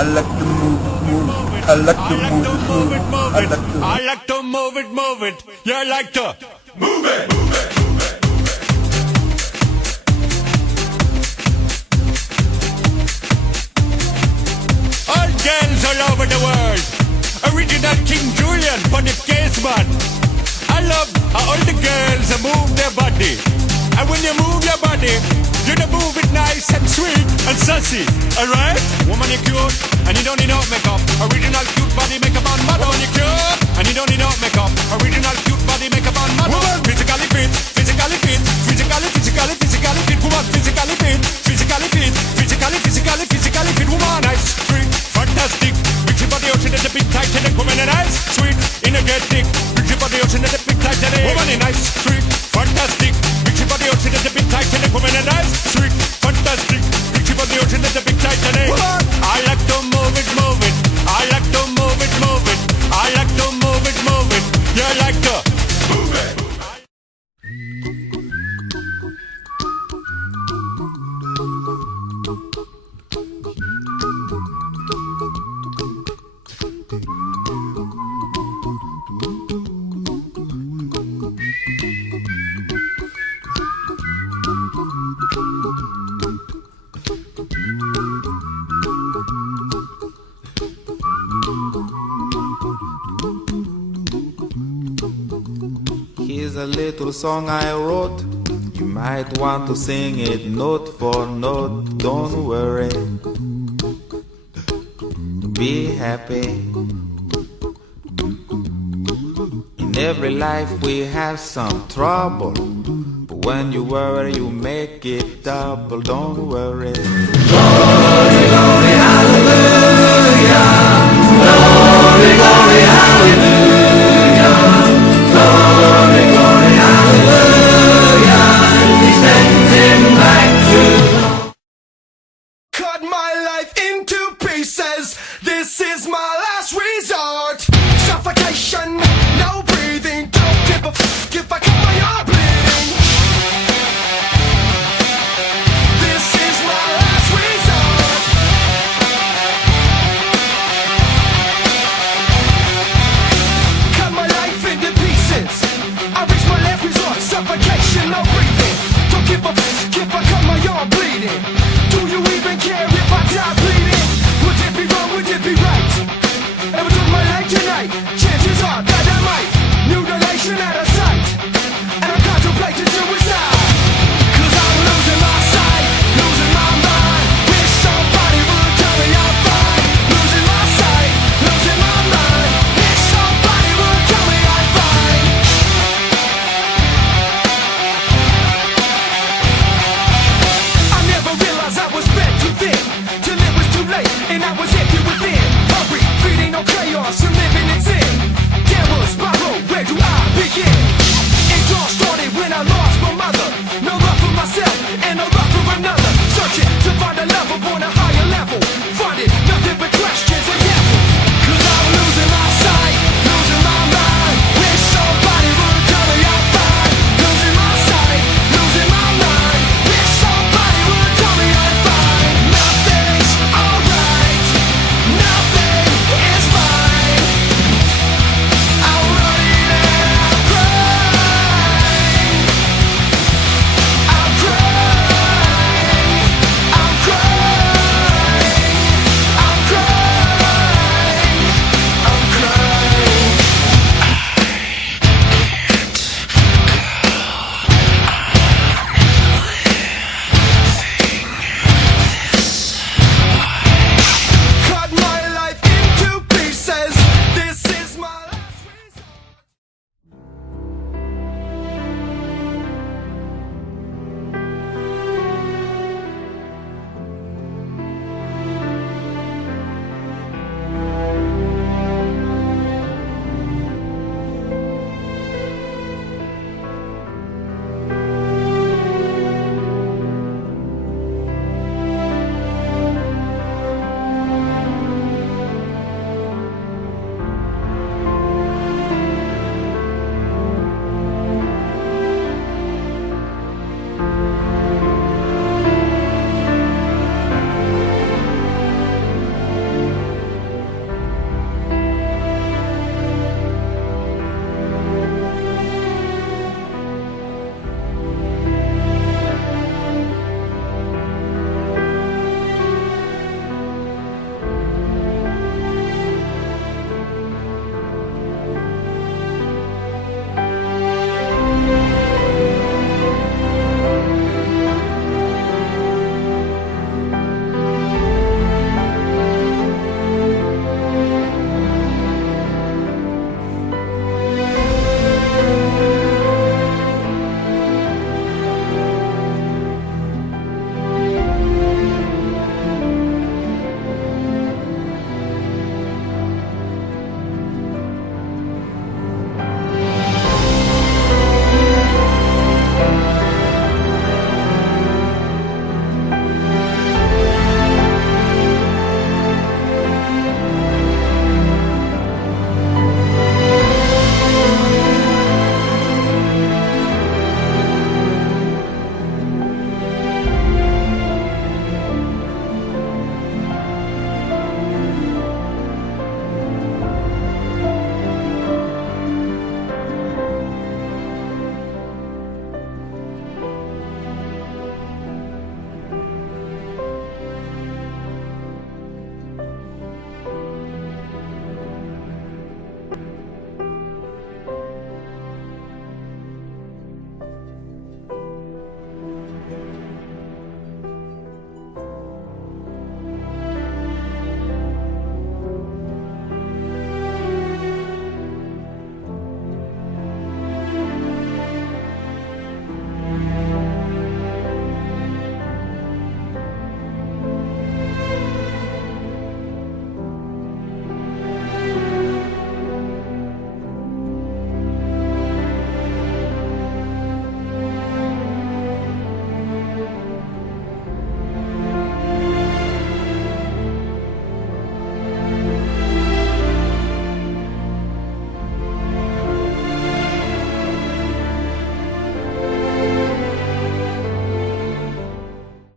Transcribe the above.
I like to move. I like to move it. I like to move it. You like to move it. All girls all over the world. Original King Julian for the case man. I love how all the girls move their body. And when you move your body, you don't move it nice and sweet and sassy, alright? Woman, you're cute, and you don't need no makeup. Original cute body makeup on model. Woman, you're cute, and you don't need no makeup. Original cute body makeup on model. Woman, physically fit, physically fit, physically fit. Woman, physically fit, physically fit. Woman, nice, sweet, fantastic. Big body ocean and the big Titanic. Woman, nice, sweet, energetic. Big body ocean and the big Titanic. Woman, nice, sweet, fantastic. Body ocean and the big Titanic. Woman and nice, sweet, fantastic. Big body ocean and the big Titanic. I like to move it. I like to move it. I like to move it. You like to move it. Here's a little song I wrote. You might want to sing it note for note. Don't worry, be happy. In every life we have some trouble, but when you worry you make it double. Don't worry. Glory, glory, hallelujah. Glory, glory, hallelujah. Glory, glory, hallelujah. He sends him back to Lord. Cut my life into pieces. This is my last resort. Suffocation, no breathing. Don't give a f if I cut my arm bleeding. This is my last resort. Cut my life into pieces. I reach my last resort. Suffocation, no breathing. Don't give a f if I cut my arm bleeding.